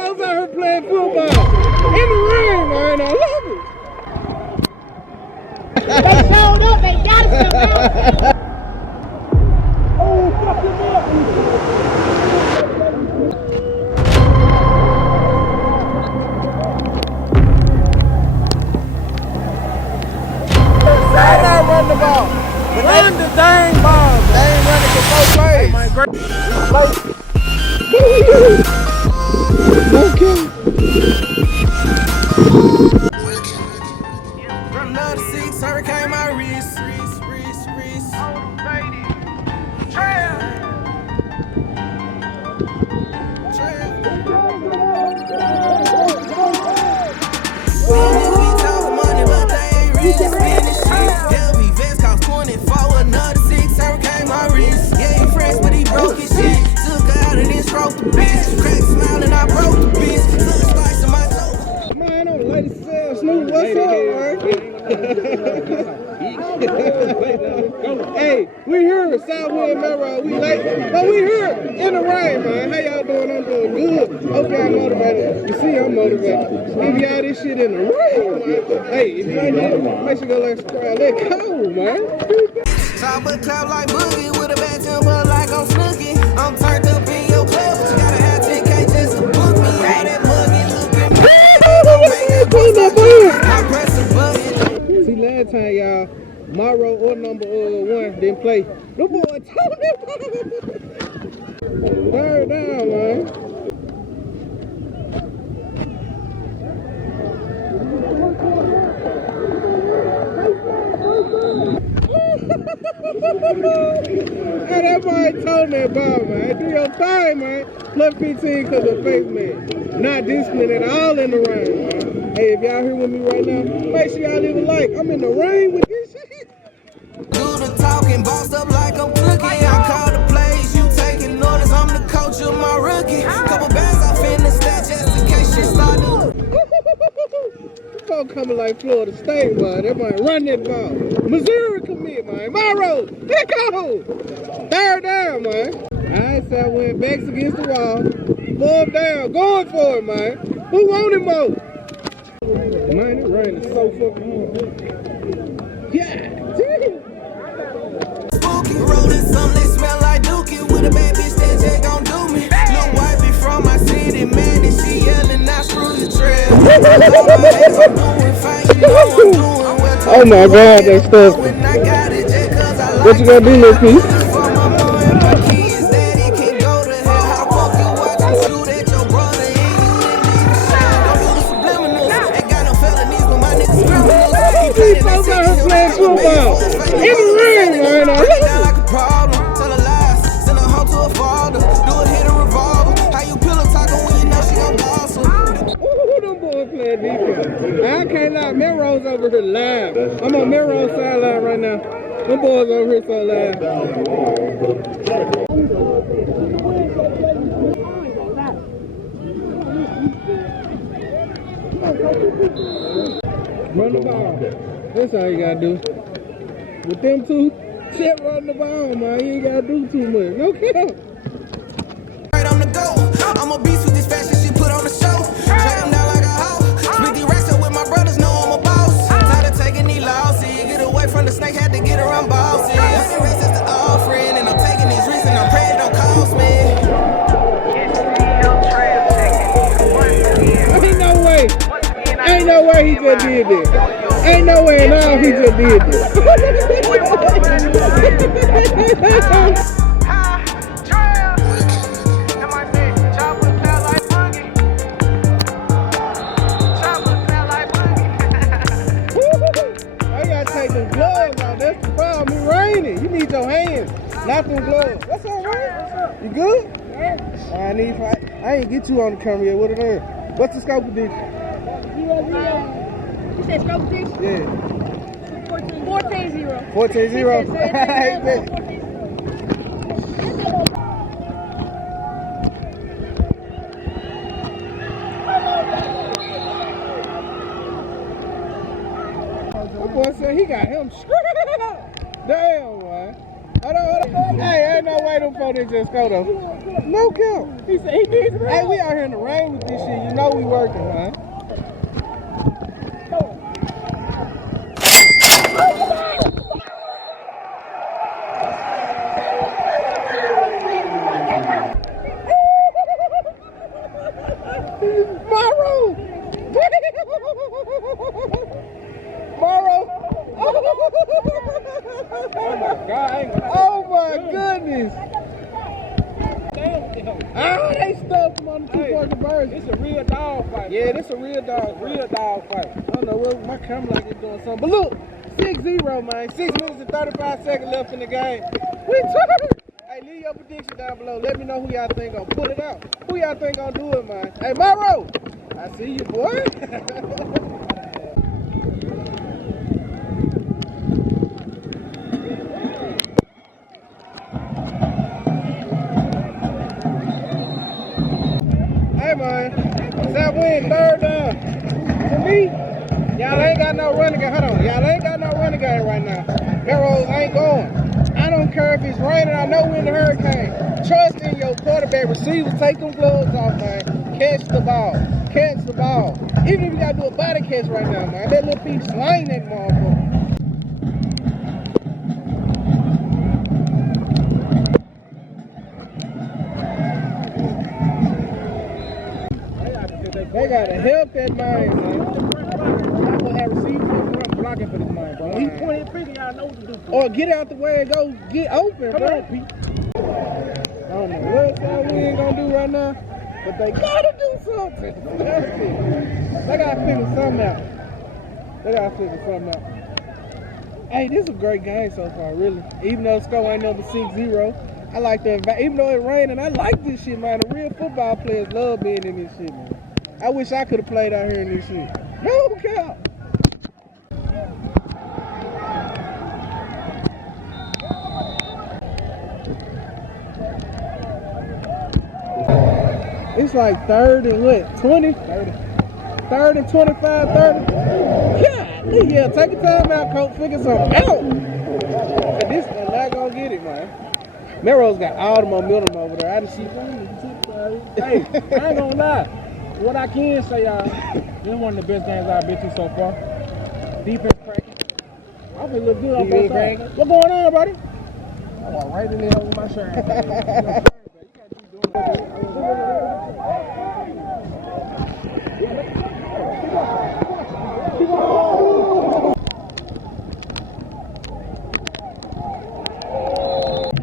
folks out here playing football in the rain, man. I love it. They showed up, they got us some out. Oh, fuck him up. They not run the ball. Run the dang ball. They ain't running for 4 plays. Okay. Run another 6, hurricane my wrist. Hey, we here at Southwind, melrose. We late, but we here in the rain, man. How y'all doing? I'm doing good. Hope y'all motivated. You see, I'm motivated. Give y'all this shit in the rain, man. Hey, if you ain't did, make sure you go like subscribe. Let go, man. Top of clap like boogie with a bad temper like I'm snooky. I'm turned up in your club, but you gotta have 10K just to book me. All that buggy looking. I press the button. See, last time y'all, Morrow or number 1 didn't play. The boy told him. Third down, man. Hey, that boy told that ball, man. Do your thing, man. Plus 15 because of face man. Not disciplined at all in the rain, man. Hey, if y'all here with me right now, make sure y'all leave a like. I'm in the rain with this shit. Do the talking, bossed up like I'm cooking. I call the plays, you taking notice. I'm the coach of my rookie. Couple bands off in the stat just in case shit start to. Folk coming like Florida State, man. They might run that ball. Missouri commit, man. Melrose, Kickoff. Third down, man. Alright, so I went backs against the wall. 4th down, going for it, man. Who wanted more? Man, it rain is so fucking hard. Yeah, damn. Spooky, rolling some, they smell like Dookie. With a bad bitch that just gon' do me. Little wifey from my city, man, and she yelling, I screw your trail. Oh my God, that stuff. What you gonna do, little piece? These folks out here playing football in the rain, man. I love it. Ooh, them boys playing defense. I can't lie, melrose over here live. I'm on melrose sideline right now. Them boys over here so live. Run the ball. That's all you gotta do. With them two, just run the ball, man. You ain't gotta do too much. No kill. Right on the go. I'm a beast with this fashion shit put on the show. Track them down like a hoe. Split the racks up with my brothers, know I'm a boss. Tired of taking these losses. Get away from the snake, had to get around bosses. The rest is the offering, and I'm taking these risks, and I'm praying it don't cost me. Ain't no way he just did this. Ain't no way in all he just did this. I gotta take them gloves out. That's the problem. It's raining. You need your hands, not them gloves. What's up, man? You good? Yeah. I ain't get you on the camera yet. What it is? What's the scope of this? You said stroke this? Yeah. 14-0. 14-0? That boy said he got him straight up. Damn, man. Hold on. Hey, ain't no way them folks didn't just go though. No count. He said he needs it. Hey, we out here in the rain with this shit. You know we working, man. Oh my goodness! Ah, they stuffed him on the 2 fucking birds. It's a real dog fight. Yeah, this a real dog. Real dog fight. I don't know what my camera like it's doing something. But look, 6-0, man. 6 minutes and 35 seconds left in the game. We took. Hey, leave your prediction down below. Let me know who y'all think gonna pull it out. Who y'all think gonna do it, man? Hey, Monroe! I see you, boy. Hey, man. Southwind, 3rd down. To me, y'all ain't got no running game. Hold on. Y'all ain't got no running game right now. Melrose ain't going. I don't care if it's raining. I know we're in the hurricane. Trust in your quarterback. Receivers, take them gloves off, man. Catch the ball. Catch the ball. Even if you got to do a body catch right now, man. That little piece slang that motherfucker. They gotta help that man, man. I'm gonna have receivers in front blocking for this man, bro. When he pointed his finger, y'all know what to do. Or get out the way and go get open, Come bro. on, Pete. I don't know what we ain't gonna do right now, but they gotta do something. They gotta figure something out. Hey, this is a great game so far, really. Even though the score ain't number 6-0, I like the even though it's raining, I like this shit, man. The real football players love being in this shit, man. I wish I could have played out here in this shit. No cap. It's like 3rd and what? 20? 3rd and 25, 30. Yeah, take your time out, coach. Figure something out. But this one not gonna get it, man. Melrose got all the momentum over there. I just see. Hey, I ain't gonna lie. What I can say, y'all, this is one of the best games I've been to so far. Defense cracking. I feel look good on both sides. What's going on, buddy? I walk right in there with my shirt.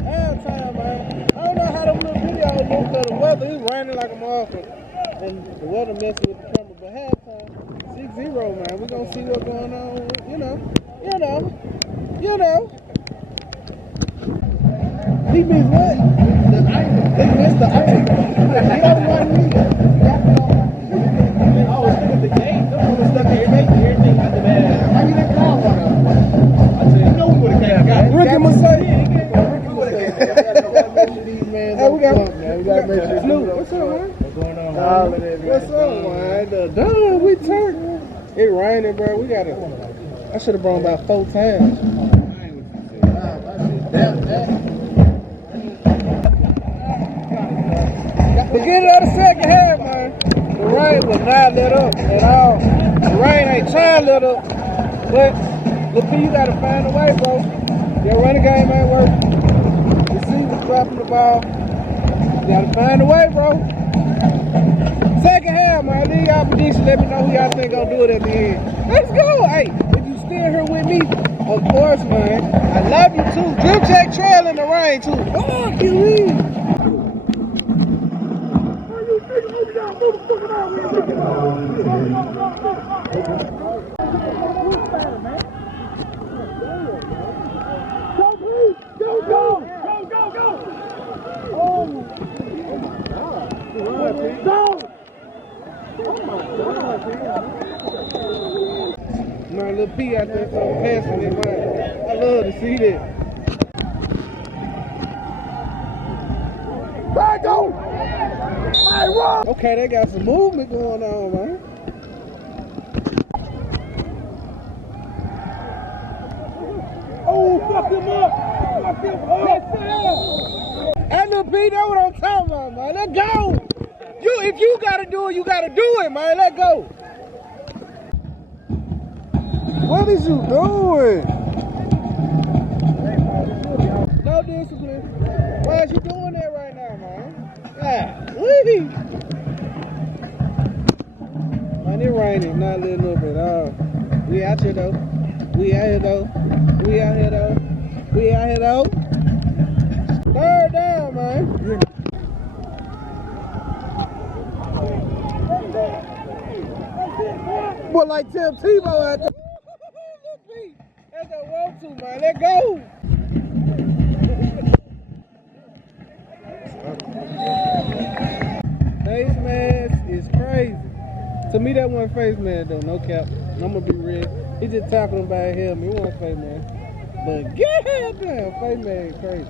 Halftime, man. I don't know how them little videos look because the weather is raining like a motherfucker. And the weather messing with the camera. But halftime, 6-0, man. We're going to see what's going on. You know. He missed what? The angle. He missed the angle. He don't want me. I was looking at the game. Them women stuck everything got the bad. Why you didn't call on him? I said, you know we would have came. Ricky Mercedes. Hey, we got to make sure. Snoop, what's up, man? What's going on? What's up, man? Done, we turned. It raining, bro. We got to. I should have brought about 4 times. Beginning of the second half, man. The rain was not let up at all. The rain ain't trying to let up. But, look, you got to find a way, bro. Your running game ain't working. Receivers dropping the ball. You got to find a way, bro. Second half, man. Leave y'all prediction. Let me know who y'all think gonna do it at the end. Let's go. Hey, if you still here with me, of course, man. I love you too. Drip check trail in the rain too. Fuck you, Lee. My little P out there so passionate, man. I love to see that. Okay, they got some movement going on, man. Oh, fuck him up! Hey, little P, that's what I'm talking about, man. Let's go. If you gotta do it, you gotta do it, man. Let's go. What is you doing? No discipline. Why is you doing that right now, man? Yeah. Wee. Man, it raining, not a little bit. We out here though. We out here though. We out here though. We out here though. Third down, man. Boy, like Tim Tebow out there. That's a want to, man. Let's go. Face mask is crazy. To me, that wasn't face mask though. No cap. I'm gonna be real. He just tackled him by a helmet. He wasn't face mask. But goddamn, face mask is crazy.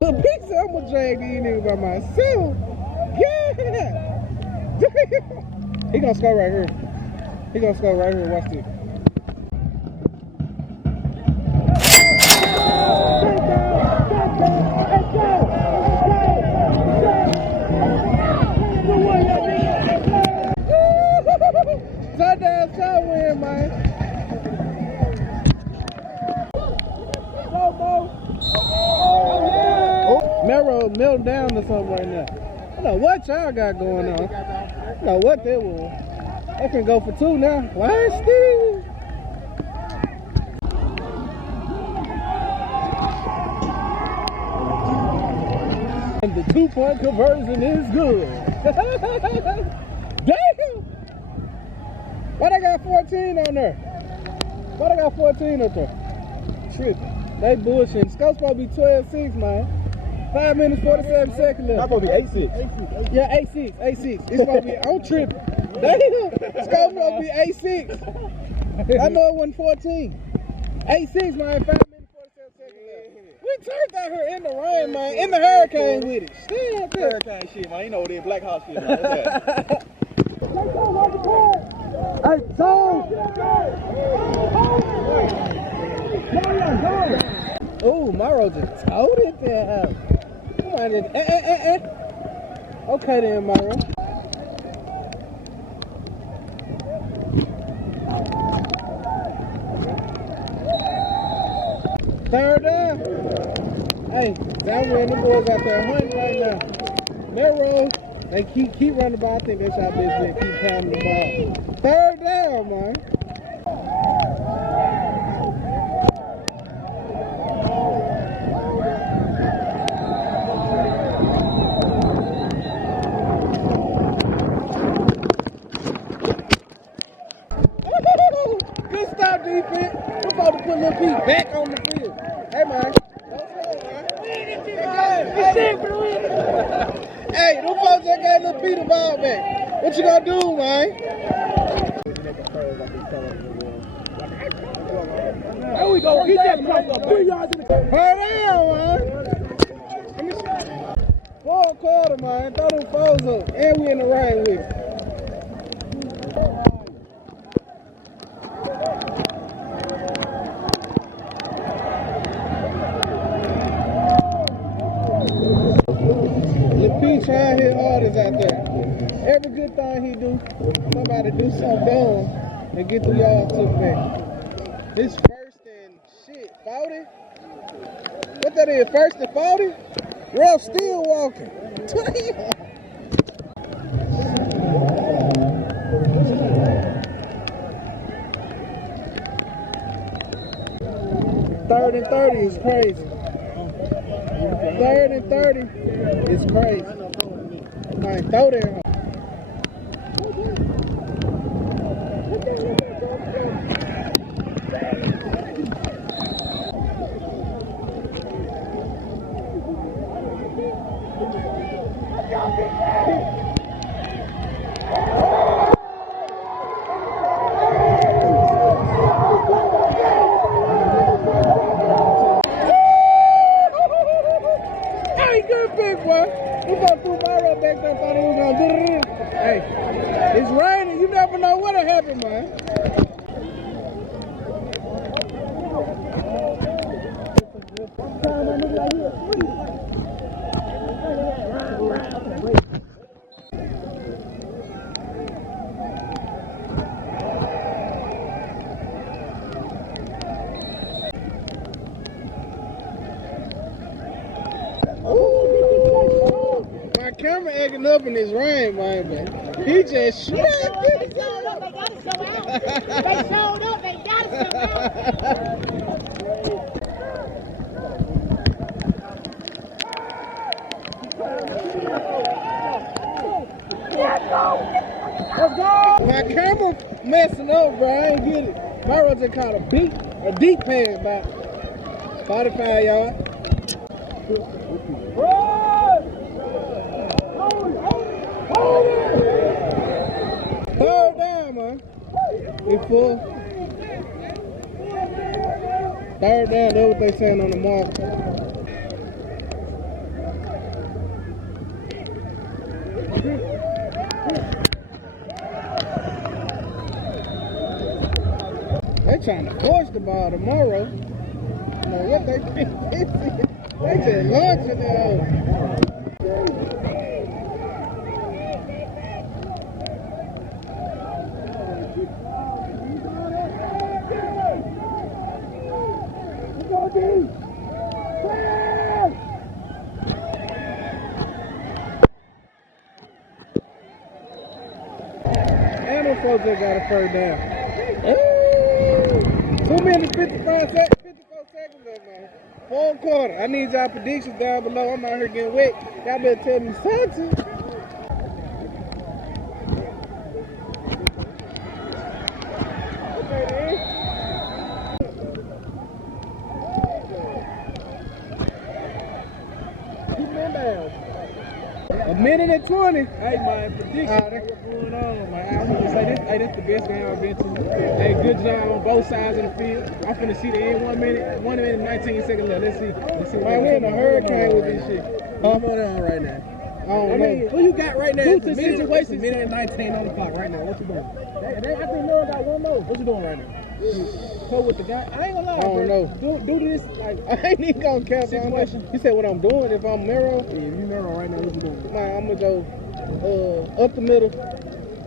The pizza, I'm gonna drag these niggas by myself. Yeah. He gonna score right here. He gonna score right here. Watch this. Touchdown, southwind, man. Melrose melting down or something right now. I don't know what y'all got going on. I don't know what that was. They can go for two now. Why Steve? And the 2-point conversion is good. Damn! Why they got 14 on there? Why they got 14 up there? Shit, they bullshit. Scope's supposed to be 12-6, man. 5 minutes, 47 seconds left. I'm supposed to be 8-6. Yeah, 8-6, 8-6. It's supposed to be, I'm tripping. Damn, Scope's supposed to be 8-6. I know it wasn't 14. 8-6, man, 5 minutes, 47 seconds left. We turned out here in the rain, man, in the hurricane with it. Stay out there. Hurricane shit, man. You know what Black Hawk shit, man. Hey, Tom! Oh, Myro just told it there. Come on, Okay then, Myro. Third down. Hey, that way the boys out there hunting right now. Melrose, they keep running the ball. I think that's our best bet. Keep pounding the ball. Third down, man. Good stop, defense. We're supposed to put Lil P back on the field. Hey, man. Hey, them folks that got Lil P the ball back. What you gonna do, man? There we go. Get that pump up 3 yards in the Hold on, man. Fourth quarter, man. Throw them foes up. And we in the rain with it. Trying his hardest out there. Every good thing he do, somebody do something dumb and get the yards to the back. This first and shit, 40? What that is, first and 40? Ref still walking. Third and 30 is crazy. 3rd and 30 is crazy. Man, throw there. Hey, good big boy. He gonna throw Myro back there, thought he was gonna do it. My camera acting up in this rain, man. He just They showed up, they gotta show out. They showed up, they gotta show out. My camera messing up, bro. I ain't get it. My road just caught a deep pass about 45 yards. Hold down, man. It's full. Third down, that's what they saying on the mark. They trying to force the ball tomorrow. You know what they think? They just launching it over. And them folks just got a first down. 2 minutes, 54 seconds left, man. Fourth quarter. I need y'all predictions down below. I'm out here getting wet. Y'all better tell me something. Okay, then. Keep them down. A minute and 20. Hey, man, prediction. What's going on, man? I'm gonna say this. Hey, this the best game I've been to. Hey, good job on both sides of the field. I'm finna see the end 1 minute and 19 seconds left. Let's see. Man, we in a hurricane with this shit. What's going on right now? I don't know. Who you got right now? Due It's to a minute situation. and 19 on the clock right now. What you doing? I think Noah got one more. What you doing right now? Go with the guy. I ain't gonna lie, I don't bro. know. Do this like I ain't even gonna count. Situation. You said what I'm doing if I'm Mero? Yeah, if you narrow right now, what you doing? Man, I'm gonna go up the middle.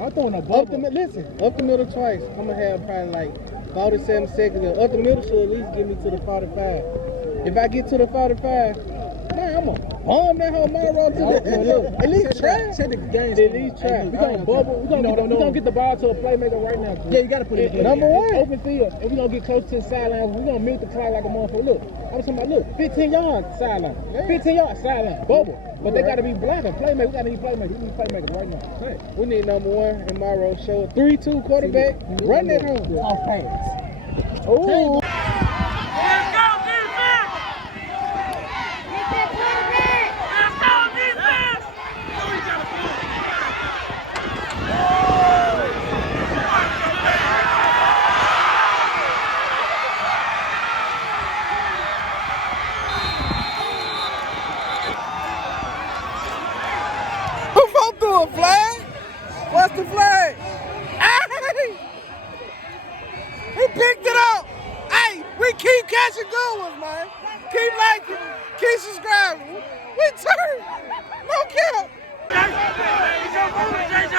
I'm throwing a Up bubble. the middle. Listen, up the middle twice. I'm gonna have probably like 47 seconds. Up the middle should at least get me to the 45. If I get to the 45, man, I'm gonna bomb that whole Mero to the at least try. Set the game. At least try. We gonna bubble. We gonna get the ball to a playmaker right now. Yeah, you gotta put it in. Number It's one. open field, and we gonna get close to the sideline. We gonna milk the clock like a motherfucker. Look, I was talking about, look, 15 yards sideline, 15 yards sideline, bubble. But they gotta be blocking. Playmaker, we gotta need playmakers. We need playmakers right now. Hey. We need number one in Mero show. 3-2 quarterback. Run that home. Off pass. Oh. A flag? What's the flag? Hey! He picked it up. Hey, we keep catching good ones, man. Keep liking, keep subscribing. We turn. No cap. It's your moment, JJ.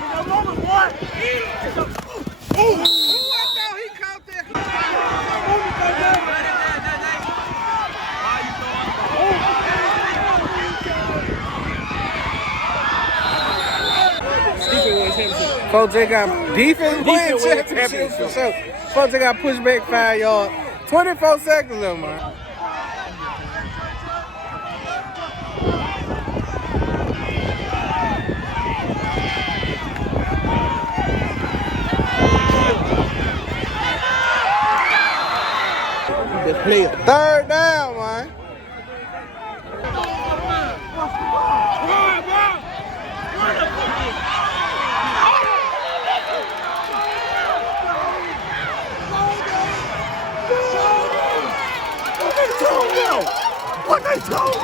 It's your moment, boy. Ooh, I thought he caught that. Folks, they got defense win championship for sure. Folks, they got pushed back 5 yards. 24 seconds left, man. Third down, man. What they told you?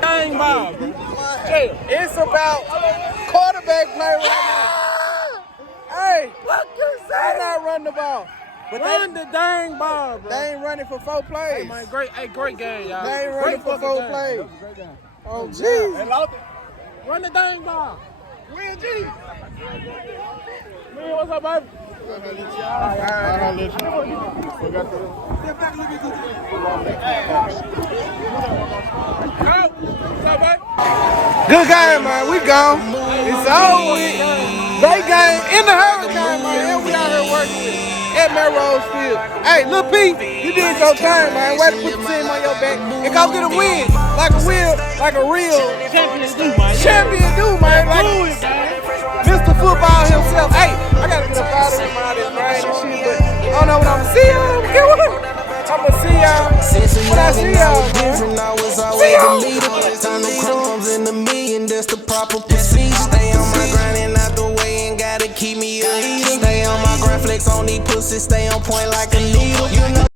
Dang ball. Hey, it's about quarterback play right now. Hey, I'm not running the ball. But Run the dang ball, bro. they ain't running for 4 plays. Hey, man, great game, y'all. They ain't running for 4 plays. Great game. Oh, jeez. Run the dang ball. Will G. Man, what's up, baby? Good game, man. We gone. It's over with. Great game in the hurricane, man. And we out here working with it at melrose field. Hey, Lil P, you did your thing, man. Way to put the team on your back and go get a win. Like a real champion do, man. Like Mr. Football himself. Hey, I gotta get up out of him out of this rain and shit, but I don't know what I'm gonna see y'all. Get what? I'm gonna see y'all. When I see y'all, man. I was always the leader. Time to crumbs in the million, that's the proper procedure. Stay on my grind and out the way and gotta keep me a eater. Stay on my grind, flex on these pussies, stay on point like a needle. You know